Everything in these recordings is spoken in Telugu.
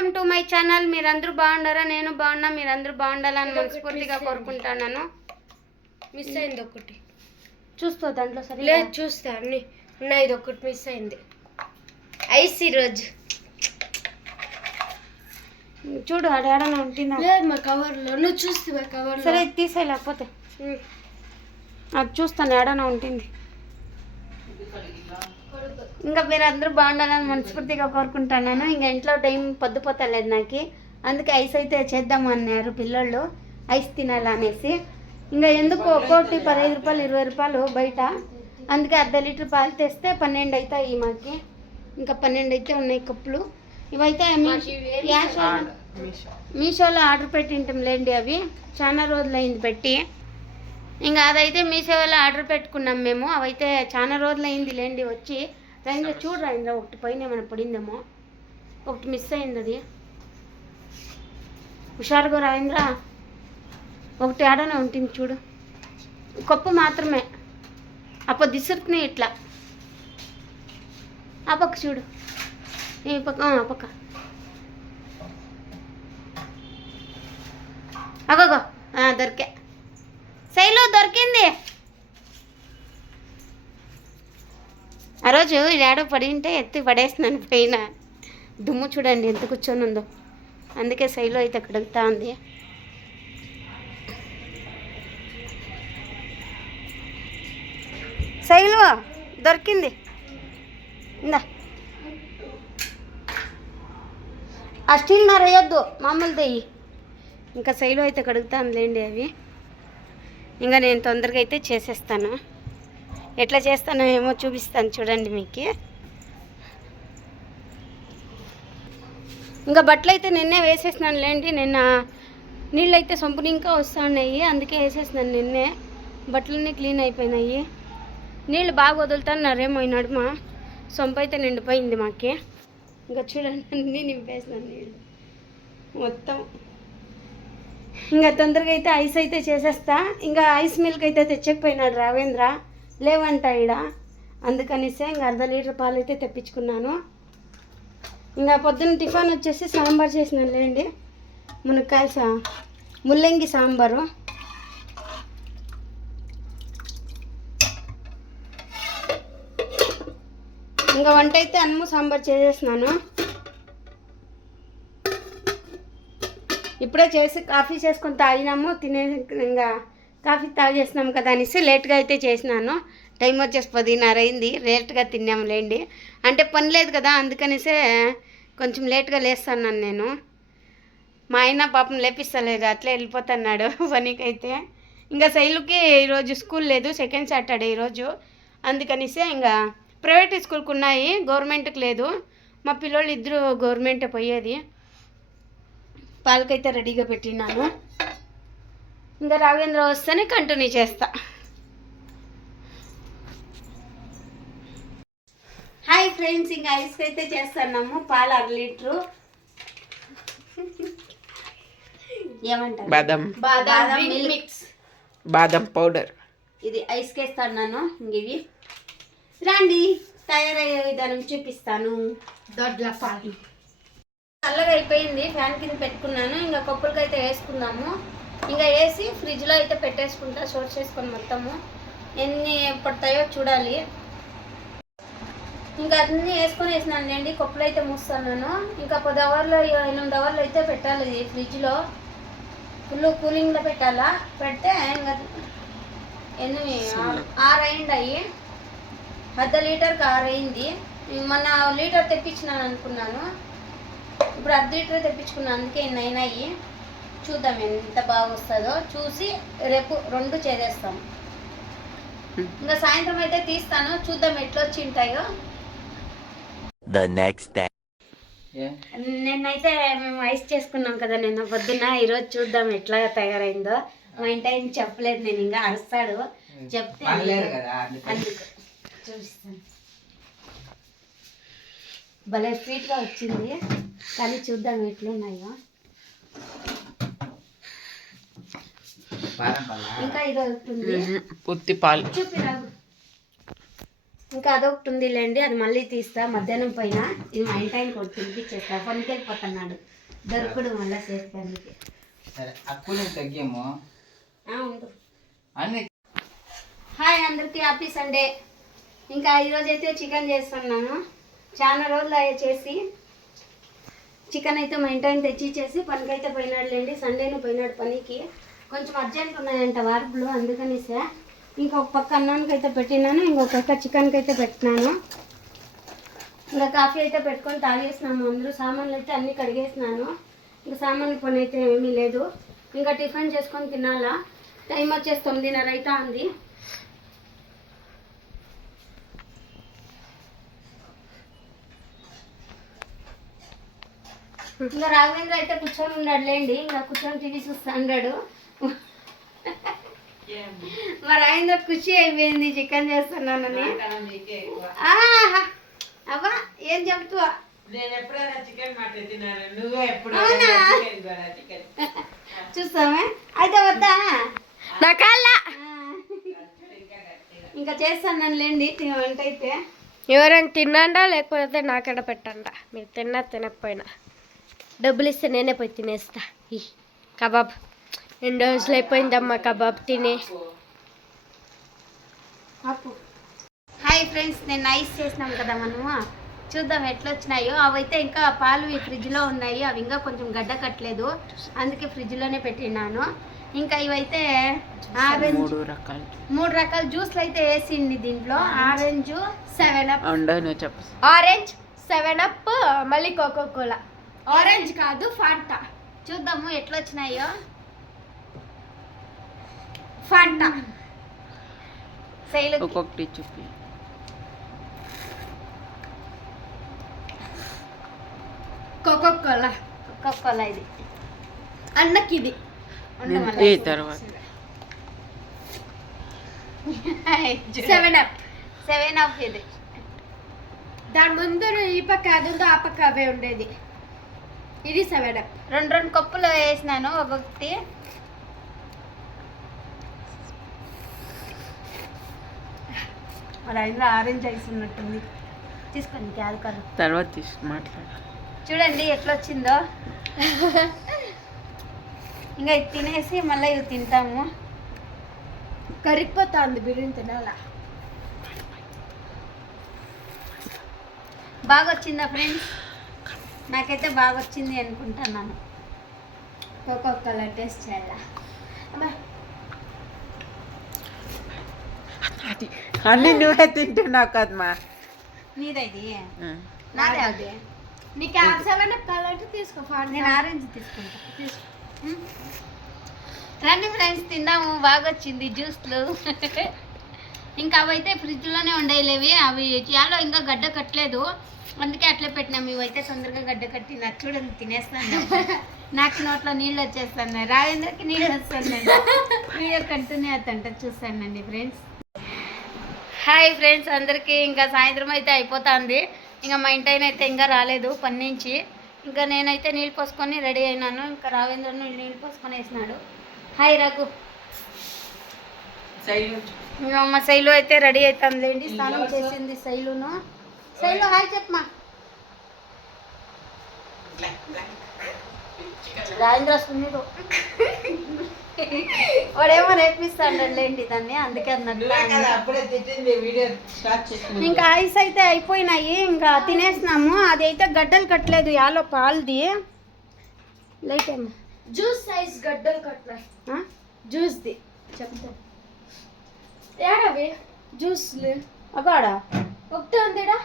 Welcome to my channel. మీరందరూ బాగుండారా? నేను బాగున్నా, మీరందరూ బాగుండాలని మనస్ఫూర్తిగా కోరుకుంటున్నాను. మిస్ అయింది ఒకటి, చూస్తా దాంట్లో సరే లేదు చూస్తా అన్ని ఉన్నాయి, ఇది ఒకటి మిస్ అయింది. ఐస్ ఈరోజు చూడు ఆడాడన ఉంటుందా? లేదు మా కవర్లో, నువ్వు చూస్తే మా కవర్లో. సరే తీసే, లేకపోతే అది చూస్తాను ఏడన ఉంటుంది. ఇంకా మీరు అందరూ బాగుండాలని మనస్ఫూర్తిగా కోరుకుంటున్నాను. ఇంకా ఇంట్లో టైం పొద్దుపోతలేదు నాకు, అందుకే ఐస్ అయితే చేద్దామన్నారు పిల్లలు, ఐస్ తినాలనేసి. ఇంకా ఎందుకు ఒక్కోటి 15 రూపాయలు 20 రూపాయలు బయట, అందుకే అర్ధ లీటర్ పాలు తెస్తే 12 అవుతాయి మాకు. ఇంకా 12 అయితే ఉన్నాయి కప్పులు. ఇవైతే మీషోలో ఆర్డర్ పెట్టింటాం లేండి, అవి చాలా రోజులైంది పెట్టి. ఇంకా అదైతే మీషోలో ఆర్డర్ పెట్టుకున్నాం మేము, అవైతే చాలా రోజులైంది లేండి వచ్చి. రాయింద్ర చూడు, రాయింద్ర ఒకటి పైన ఏమైనా పడిందేమో, ఒకటి మిస్ అయింది, అది హుషారుగా రాయింద్ర. ఒకటి ఆడనే ఉంటుంది చూడు, కప్పు మాత్రమే. అప్ప దిసురుకునే ఇట్లా ఆ పక్క చూడు, ఈ పక్క ఆ పక్క అగో దొరికే, శైలు దొరికింది. ఆ రోజు ఏడో పడి ఉంటే ఎత్తి పడేస్తున్నాను పైన. దుమ్ము చూడండి ఎంత కూర్చొని ఉందో, అందుకే శైలు అయితే కడుగుతా ఉంది. శైలు దొరికింది, ఇందా. ఆ స్టీల్ నా వేయొద్దు, మామూలు దెయ్యి. ఇంకా శైలు అయితే కడుగుతాను లేండి అవి. ఇంకా నేను తొందరగా అయితే చేసేస్తాను. ఎట్లా చేస్తానో ఏమో చూపిస్తాను చూడండి మీకు. ఇంకా బట్టలు అయితే నిన్నే వేసేసినాను లేండి. నిన్న నీళ్ళు అయితే సొంపుని ఇంకా వస్తున్నాయి, అందుకే వేసేసినాను నిన్నే. బట్టలన్నీ క్లీన్ అయిపోయినాయి. నీళ్ళు బాగా వదులుతున్నారేమో ఈ నడుమ, సొంపు అయితే నిండిపోయింది మాకి. ఇంకా చూడండి అన్నీ నింపేసినాను నీళ్ళు మొత్తం. ఇంకా తొందరగా అయితే ఐస్ అయితే చేసేస్తా. ఇంకా ఐస్ మిల్క్ అయితే తెచ్చకపోయినాడు రావేంద్ర, లేవంట ఈడ, అందుకనిసే ఇంకా అర్ధ లీటర్ పాలు అయితే తెప్పించుకున్నాను. ఇంకా పొద్దున్న టిఫిన్ వచ్చేసి సాంబార్ చేసినాను లేండి, మునక్కాయ ముల్లంగి సాంబారు. ఇంకా వంట అయితే అన్నము సాంబార్ చేసేసినాను. ఇప్పుడే చేసి కాఫీ చేసుకొని తాగినాము, ఇంకా కాఫీ తాగేసినాం కదా అనేసి లేట్గా అయితే చేసినాను. టైం వచ్చేసి 10:30 అయింది, లేట్గా తిన్నాము లేండి. అంటే పని లేదు కదా, అందుకనిసే కొంచెం లేట్గా లేస్తాను నేను. మా ఆయన పాపం లేపిస్తలేదు, అట్లే వెళ్ళిపోతున్నాడు పనికైతే. ఇంకా శైలుకి ఈరోజు స్కూల్ లేదు, సెకండ్ సాటర్డే ఈరోజు, అందుకనిసే ఇంకా ప్రైవేట్ స్కూల్కి ఉన్నాయి, గవర్నమెంట్కి లేదు. మా పిల్లలు ఇద్దరు గవర్నమెంటే పోయేది. పాలకైతే రెడీగా పెట్టినాను. ఇంకా రాఘవేంద్ర వస్తేనే కంటిన్యూ చేస్తా. హాయ్ ఫ్రెండ్స్, ఇంకా ఐస్ అయితే చేస్తున్నాము. పాలు 1 లీటరు. ఏమంటారు? బాదం మిక్స్, బాదం పౌడర్. ఇది ఐస్ వేస్తున్నాను. ఇవి రండి, తయారయ్యే విధానం చూపిస్తాను. దొడ్ల పాలు చల్లగా అయిపోయింది, ఫ్యాన్ కింద పెట్టుకున్నాను. ఇంకా కప్పులకి అయితే వేసుకున్నాము. ఇంకా వేసి ఫ్రిడ్జ్లో అయితే పెట్టేసుకుంటా, స్టోర్ చేసుకొని మొత్తము ఎన్ని పడతాయో చూడాలి. ఇంకా అన్నీ వేసుకొని వేసినాను అండి, కప్పులు అయితే మూస్తున్నాను. ఇంకా 10 అవర్లు 8 అవర్లు అయితే పెట్టాలి ఫ్రిడ్జ్లో, ఫుల్ కూలింగ్లో పెట్టాలా. పెడితే ఇంకా 6 అయింది, అర్ధ లీటర్కి 6 అయింది. మొన్న లీటర్ తెప్పించినాను అనుకున్నాను, ఇప్పుడు అర్ధ లీటర్ తెప్పించుకున్నాను, అందుకే 9 అయ్యి. చూద్దాం ఎంత బాగా వస్తుందో, చూసి రేపు 2 చేసేస్తాం. ఇంకా సాయంత్రం అయితే తీస్తాను, చూద్దాం ఎట్లా వచ్చి ఉంటాయో. నిన్నైతే మేము ఐస్ చేసుకున్నాం కదా నిన్న పొద్దున్న, ఈరోజు చూద్దాం ఎట్లా తయారైందో. మా ఇంటి ఆయన చెప్పలేదు, నేను ఇంకా అరుస్తాడు చెప్తే, అందుకు చూపిస్తాను. భలే స్వీట్గా వచ్చింది, కానీ చూద్దాం ఎట్లున్నాయో. ఇంకా ఇది అవుతుంది పుత్తి పాలు. చూపిరాదు. ఇంకా అదొకటి ఉందిలేండి, అది మళ్ళీ తీస్తా మధ్యాహ్నం పైన. ఇది మా ఇంటి ఆయన కొడుకు తినిపించేస్తా, పనికి వెళ్ళిపోతున్నాడు దొరుకుడు మళ్ళీ చేస్తానికి. సరే అక్కులు తగ్గాము ఉండు. అన్ని. హాయ్ అందరికీ, హ్యాపీ సండే. ఇంకా ఈరోజు అయితే చికెన్ చేస్తున్నాను. చాలా రోజులు చేసి చికెన్ అయితే మా ఇంటి ఆయన తెచ్చిచ్చేసి పనికి అయితే పోయినాడులేండి. సండేను పోయినాడు పనికి. కొంచెం అర్జెంట్ ఉన్నాయంట వర్క్లు, అందుకనిసే ఇంకొక పక్క అన్నానికి అయితే పెట్టినాను, ఇంకొక పక్క చికెన్కి అయితే పెట్టినాను. ఇంకా కాఫీ అయితే పెట్టుకొని తాగేసినాము అందరూ. సామాన్లు అయితే అన్నీ కడిగేసినాను. ఇంకా సామాన్లు పని అయితే ఏమీ లేదు. ఇంకా టిఫిన్ చేసుకొని తినాలా. టైం వచ్చేసి 9:30 అయితే ఉంది. ఇంకా రాఘవేంద్ర అయితే కూర్చొని ఉన్నాడు లేండి, ఇంకా కూర్చొని టీవీ చూస్తా అన్నాడు. మా రాఘవేంద్ర ఖుషి అయిపోయింది చికెన్ చేస్తున్నానని. అవ్వా ఏం చెప్తావా? చూస్తామే అయితే వద్దా నా కళ్ళ. ఇంకా చేస్తాను లేండి వంట అయితే. ఎవరైనా తినండా లేకపోతే నాకడ పెట్టండా. మీరు తిన్నా తినకపోయినా డబ్బులు ఇస్తే నేనే పోయి తినేస్తా. ఈ కబాబ్ 2 రోజులు అయిపోయిందమ్మా కబాబ్ తినే. హాయ్ ఫ్రెండ్స్, నేను ఐస్ చేసినాం కదా మనము, చూద్దాం ఎట్లా వచ్చినాయో. అవైతే ఇంకా పాలు ఫ్రిడ్జ్లో ఉన్నాయి, అవి ఇంకా కొంచెం గడ్డ కట్టలేదు, అందుకే ఫ్రిడ్జ్లోనే పెట్టినాను. ఇంకా ఇవైతే ఆరెంజ్ 3 రకాల జ్యూస్లు అయితే వేసింది దీంట్లో. ఆరెంజ్ 7up, ఆరెంజ్ 7up, మళ్ళీ కోకో కోలా. ఆరెంజ్ కాదు ఫాంటా. చూద్దాము ఎట్లా వచ్చినాయో. ఫాంటా శైలు ఒక్కొక్కటి చూపి. కోకో కోలా. కోకోలా ఇది అన్నకి ఇది ఈ తర్వాత 7up ఇది. దాని ముందు ఈ పక్క అది ఉందో ఆ పక్క అవే ఉండేది. ఇది 7up. 2 కప్పులు వేసినాను ఒక్కొక్కటి. మరి ఇందులో ఆరెంజ్ ఐస్ ఉన్నట్టుంది, తీసుకోండి క్యాల్కర్. తర్వాత తీసి మాట్లాడు. చూడండి ఎట్లా వచ్చిందో. ఇంకా ఇది తినేసి మళ్ళీ ఇవి తింటాము. కరిగిపోతుంది బిర్యానీ తినాలా. బాగా వచ్చిందా ఫ్రెండ్స్? నాకైతే బాగా వచ్చింది అనుకుంటున్నాను. కోకోకోలా టేస్ట్ చేయాలా. అన్నీ నువ్వే తింటున్నావు కదమ్మా. నీదే ఇది, నాదే అది. నీకు 7up కావాలంటే తీసుకో. నేను ఆరెంజ్ తీసుకుంటా. రండి ఫ్రెండ్స్ తిందాము. బాగా వచ్చింది జ్యూస్లు. ఇంకా అవైతే ఫ్రిడ్జ్లోనే ఉండేలేవి, అవి చాలా ఇంకా గడ్డ కట్టలేదు, అందుకే అట్లే పెట్టినాము. ఇవైతే తొందరగా గడ్డ కట్టి నాకు చూడండి తినేస్తాను. నాకు నోట్లో నీళ్ళు వచ్చేస్తాను, రాజేంద్రకి నీళ్ళు వస్తానండి. వీడియో కంటిన్యూ అవుతుంట చూస్తానండి ఫ్రెండ్స్. హాయ్ ఫ్రెండ్స్ అందరికీ. ఇంకా సాయంత్రం అయితే అయిపోతుంది. ఇంకా మా ఇంటి ఆయన అయితే ఇంకా రాలేదు పని నుంచి. ఇంకా నేనైతే నీళ్ళు పోసుకొని రెడీ అయినాను. ఇంకా రావేంద్రను నీళ్ళు పోసుకొని వేసినాడు. హాయ్ రఘు. ఇంకా మా శైలు అయితే రెడీ అవుతుంది లేండి, స్నానం చేసింది శైలును. శైలు హాయ్ చెప్పమా. రాజేంద్ర సునీడు వాడేమో నేర్పిస్తాడు లేండి దాన్ని, అందుకే అన్నట్టు. ఇంకా ఐస్ అయితే అయిపోయినాయి, ఇంకా తినేసినాము. అది అయితే గడ్డలు కట్టలేదు యాలో పాలది. లైట్ ఏమో జ్యూస్ సైజ్ గడ్డలు కట్టినాయి. జ్యూస్ది చెప్తా. ఏడవి జ్యూస్లు అగాడా ఒకటే ఉందిడా.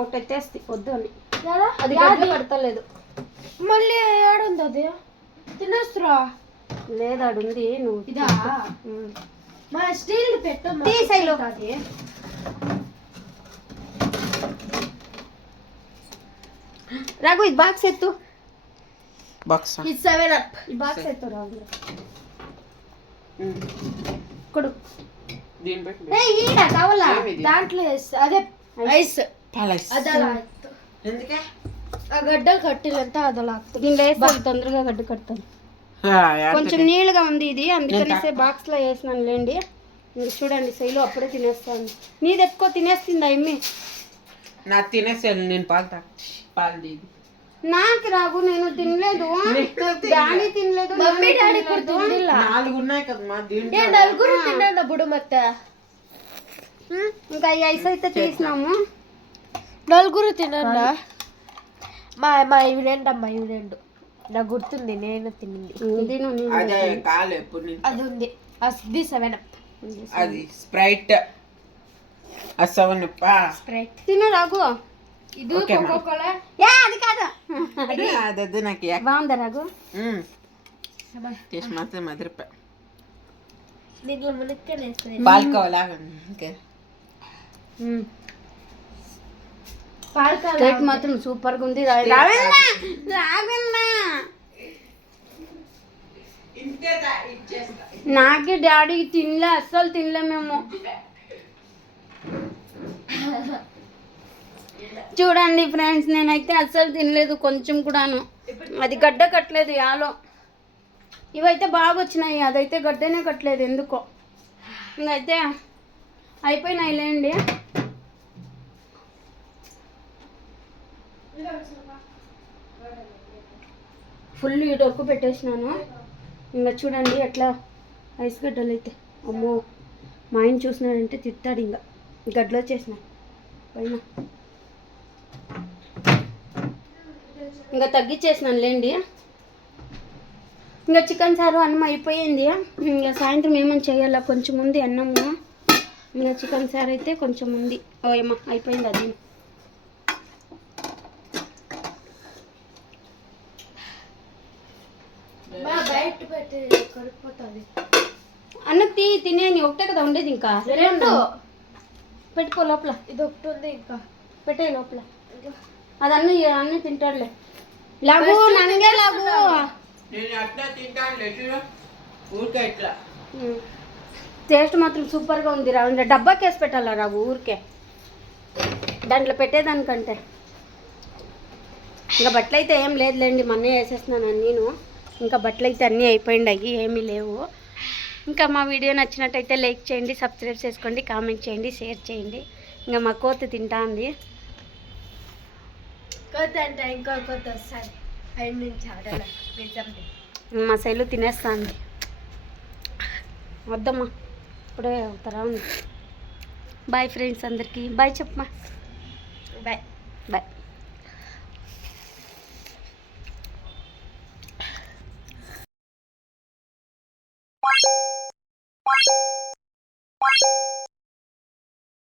ఒకటి ఎత్తేస్తే పొద్దు అని ఎలా అది గడ్డలు కడతలేదు. మళ్ళీ ఏడుంది అది తినేస్తురా. లేదు అడుంది. నువ్వు ఇదా మన స్టీల్ పెట్టు తీసైలో. అది రఘు ఇది బాక్స్ ఎత్తు. బాక్స్ ఇది 7up. ఈ బాక్స్ ఎత్తు రాఘు. కొడు దీని పెట్టి ఈడ కావాలా దాంట్లో వేస్తే అదే ఐస్ అదలా ఎందుకే ఆ గడ్డలు కట్టిలంతా అదలా దీనిలో వేస్తే తొందరగా గడ్డ కడతాను. కొంచెం నీళ్ళుగా ఉంది ఇది, అందుకనేసే బాక్స్ లో వేసినాను లేండి. ఇంక చూడండి శైలు అప్పుడే తినేస్తాను. నీది ఎక్కువ తినేస్తుందా ఎమ్మి? నా తినేసాను నేను పాలు తీది నాకు రాగు, నేను తినలేదు. డాడీ తినలేదు, మమ్మీ డాడీ కూడా తిండిలా 4 ఉన్నాయి కదమ్మా దీంట్లో. నలుగురు తిన్నాను బుడు ಮತ್ತೆ ఇంకా ఈ ఐస్ అయితే చేసినాము. నలుగురు తినండా మా ఇవి రెండమ్మా, ఇవి రెండు నాకు గుర్తుంది, నేను తినింది. తిను, నేను అదే కాలు ఎప్పుడు నుంచి అది ఉంది, అది 7 అది స్ప్రైట్ ఆ 7 స్ప్రైట్. తిను రాగు. ఇది ఓకే అమ్మా. కోకో కోలా. అది కాదు. అదొద్దు నాకు బాగుందా రాగు? టేస్ట్ మాత్రం మదిరిపా దీంట్లో మునక్కాయలు వేసుకుని పాలు కావాలా ఇంకా కేక్ మాత్రం సూపర్ గా ఉంది. నాకే డాడీ తినలే, అస్సలు తినలే మేము. చూడండి ఫ్రెండ్స్, నేనైతే అస్సలు తినలేదు కొంచెం కూడాను. అది గడ్డ కట్టలేదు యాలో. ఇవైతే బాగా వచ్చినాయి, అదైతే గడ్డనే కట్టలేదు ఎందుకో. ఇంకైతే అయిపోయినాయి లేండి. ఫుల్ ఈ డొక్కు పెట్టేసినాను. ఇంకా చూడండి ఎట్లా ఐస్ గడ్డలు అయితే. అమ్మో, మా ఆయన చూసినాడంటే తిట్టాడు. ఇంకా గడ్డలు వచ్చేసినాయి పైన. ఇంకా తగ్గించేసినాను లేండి. ఇంకా చికెన్ సారు అన్నం అయిపోయింది. ఇంకా సాయంత్రం ఏమని చేయాలా, కొంచెం ఉంది అన్నము. ఇంకా చికెన్ సారు అయితే కొంచెం ఉంది. ఓ ఏమో అయిపోయింది అది. బయట పెట్టి కడిపోతుంది. అన్న తినేని ఒకటే కదా ఉండేది, ఇంకా రెండు పెట్టుకో లోపల. ఇది ఒకటి ఉంది, ఇంకా పెట్టే లోపల. అది అన్నీ తింటాడులే. లాగు నంగే లాగు. నేను అట్లా తింటాను ఊరికే ఇట్లా. టేస్ట్ మాత్రం సూపర్గా ఉంది రా. డబ్బాకి వేసి పెట్టాలా రావు ఊరికే, దాంట్లో పెట్టేదానికంటే. ఇంకా బట్టలు అయితే ఏం లేదులేండి, మొన్నే వేసేస్తున్నాను నేను. ఇంకా బట్టలు అయితే అన్నీ అయిపోయిండాయి, ఏమీ లేవు. ఇంకా మా వీడియో నచ్చినట్టయితే లైక్ చేయండి, సబ్స్క్రైబ్ చేసుకోండి, కామెంట్ చేయండి, షేర్ చేయండి. ఇంకా మా కోత తింటా ఉంది. కొత్త అంటే ఇంకో కొత్త వస్తుంది 5 నుంచి ఆడాలి నిజండి. మా శైలు తినేస్తా ఉంది. వద్దమ్మా, ఇప్పుడే అవుతారా ఉంది. బాయ్ ఫ్రెండ్స్ అందరికీ బాయ్ చెప్పమ్మా. Bye bye.